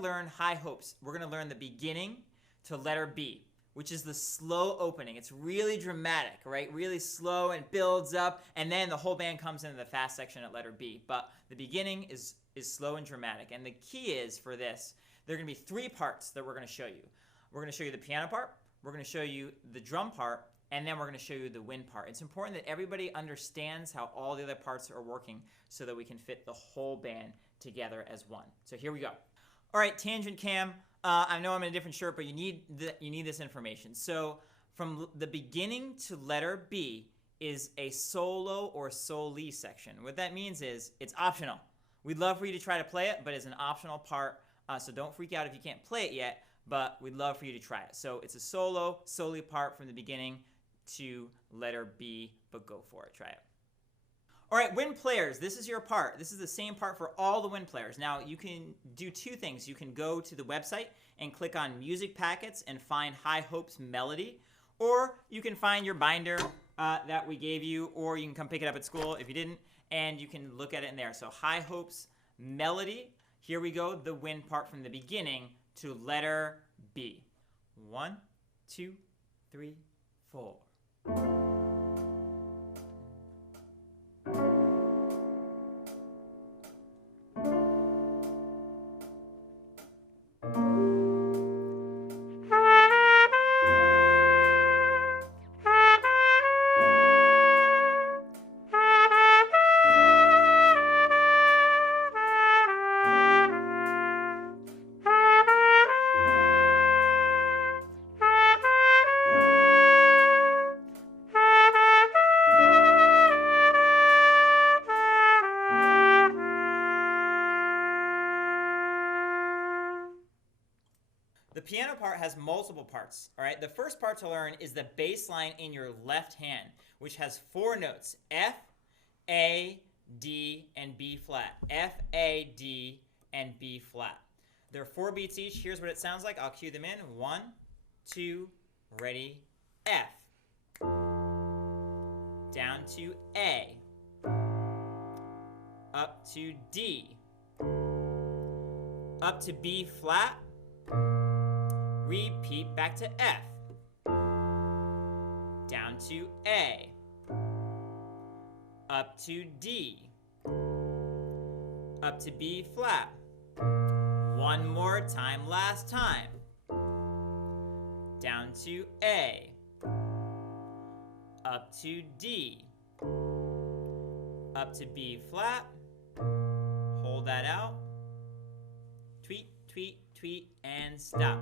learn high hopes. We're going to learn the beginning to letter B, which is the slow opening. It's really dramatic, right? Really slow and builds up, and then the whole band comes into the fast section at letter B. But the beginning is slow and dramatic. And the key is for this, there are going to be 3 parts that we're going to show you. We're going to show you the piano part, we're going to show you the drum part, and then we're going to show you the wind part. It's important that everybody understands how all the other parts are working so that we can fit the whole band together as one. So here we go. All right, Tangent Cam, I know I'm in a different shirt, but you need this information. So from the beginning to letter B is a solo or soli section. What that means is it's optional. We'd love for you to try to play it, but it's an optional part, so don't freak out if you can't play it yet, but we'd love for you to try it. So it's a soli part from the beginning to letter B, but go for it. Try it. All right, wind players, this is your part. This is the same part for all the wind players. Now, you can do 2 things. You can go to the website and click on Music Packets and find High Hopes Melody, or you can find your binder that we gave you, or you can come pick it up at school if you didn't, and you can look at it in there. So High Hopes Melody, here we go, the wind part from the beginning to letter B. 1, 2, 3, 4. The piano part has multiple parts, all right? The first part to learn is the bass line in your left hand, which has 4 notes, F, A, D, and B flat. F, A, D, and B flat. There are 4 beats each. Here's what it sounds like. I'll cue them in. 1, 2, ready, F. Down to A. Up to D. Up to B flat. Repeat back to F. Down to A. Up to D. Up to B flat. One more time, last time. Down to A. Up to D. Up to B flat. Hold that out. Tweet, tweet, tweet, and stop.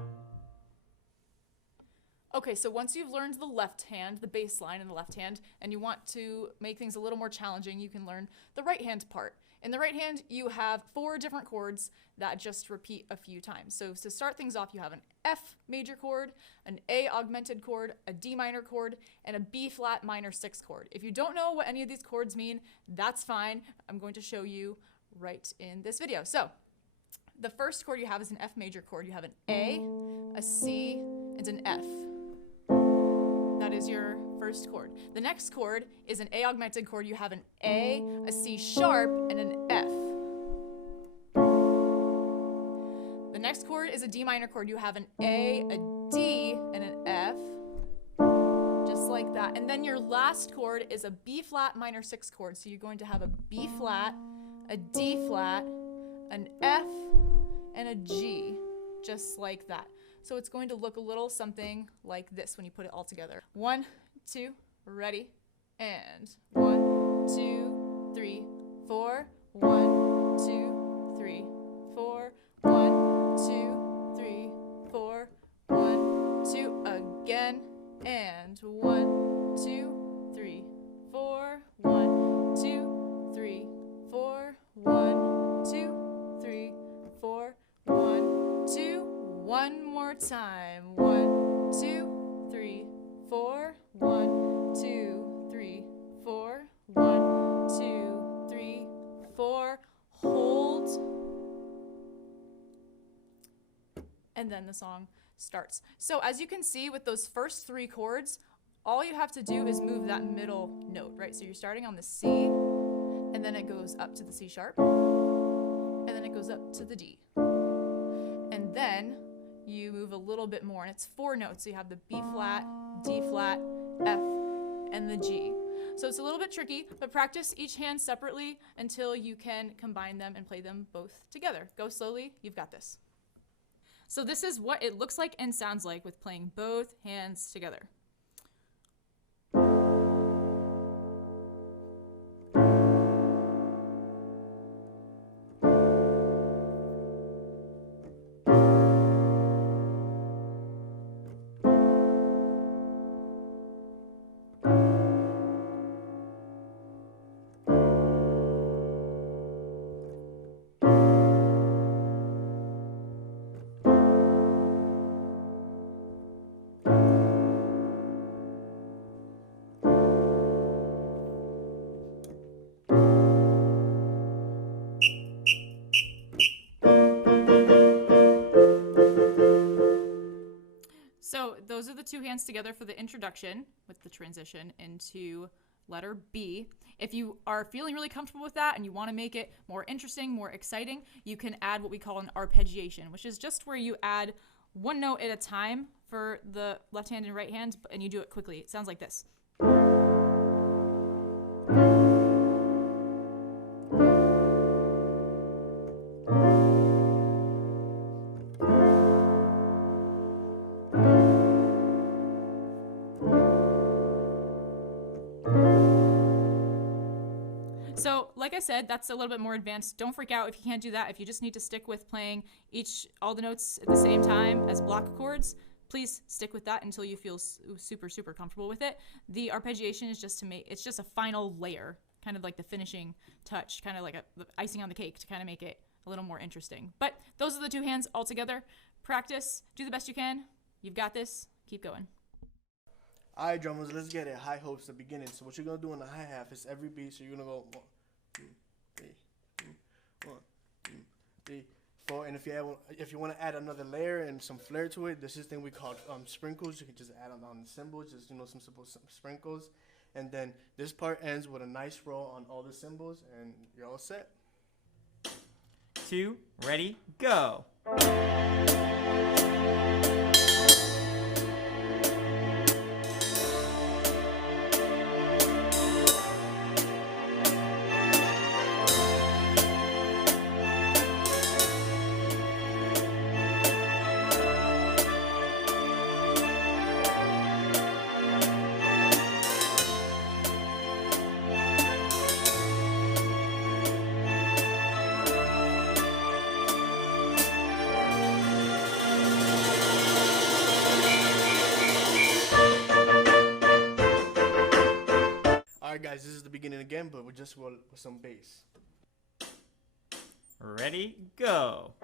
Okay, so once you've learned the left hand, the bass line in the left hand, and you want to make things a little more challenging, you can learn the right hand part. In the right hand, you have 4 different chords that just repeat a few times. So to start things off, you have an F major chord, an A augmented chord, a D minor chord, and a B flat minor 6 chord. If you don't know what any of these chords mean, that's fine. I'm going to show you right in this video. So the first chord you have is an F major chord. You have an A, a C, and an F. That is your first chord. The next chord is an A augmented chord. You have an A, a C sharp, and an F. The next chord is a D minor chord. You have an A, a D, and an F. Just like that. And then your last chord is a B flat minor 6 chord. So you're going to have a B flat, a D flat, an F, and a G. Just like that. So it's going to look a little something like this when you put it all together. 1, 2, ready, and 1, 2, 3, 4. 1, 2, 3, 4. 1, 2, 3, 4. 1, 2, again, and 1, 2, 3, 4. 1, 2, 3, 4. 1, 2, 3, 4. 1, 2. One more time. 1, 2, 3, 4. 1, 2, 3, 4. 1, 2, 3, 4. Hold. And then the song starts. So as you can see with those first 3 chords, all you have to do is move that middle note, right? So you're starting on the C, and then it goes up to the C sharp, and then it goes up to the D. then you move a little bit more, and it's 4 notes. So you have the B flat, D flat, F, and the G. So it's a little bit tricky, but practice each hand separately until you can combine them and play them both together. Go slowly, you've got this. So this is what it looks like and sounds like with playing both hands together. So those are the 2 hands together for the introduction with the transition into letter B. If you are feeling really comfortable with that and you want to make it more interesting, more exciting, you can add what we call an arpeggiation, which is just where you add 1 note at a time for the left hand and right hand, and you do it quickly. It sounds like this. So, like I said, that's a little bit more advanced. Don't freak out if you can't do that. If you just need to stick with playing all the notes at the same time as block chords, please stick with that until you feel super, super comfortable with it. The arpeggiation is just it's just a final layer, kind of like the finishing touch, kind of like the icing on the cake to kind of make it a little more interesting. But those are the 2 hands all together. Practice, do the best you can. You've got this. Keep going. All right, drummers, let's get it. High hopes at the beginning. So what you're going to do in the high half is every beat. So you're going to go 1, 2, 3, 1, 2, 3, 4. And if you want to add another layer and some flair to it, this is thing we call sprinkles. You can just add on the cymbals, just, some simple sprinkles. And then this part ends with a nice roll on all the cymbals, and you're all set. 2, ready, go. Alright guys, this is the beginning again, but we're just with some bass. Ready, go.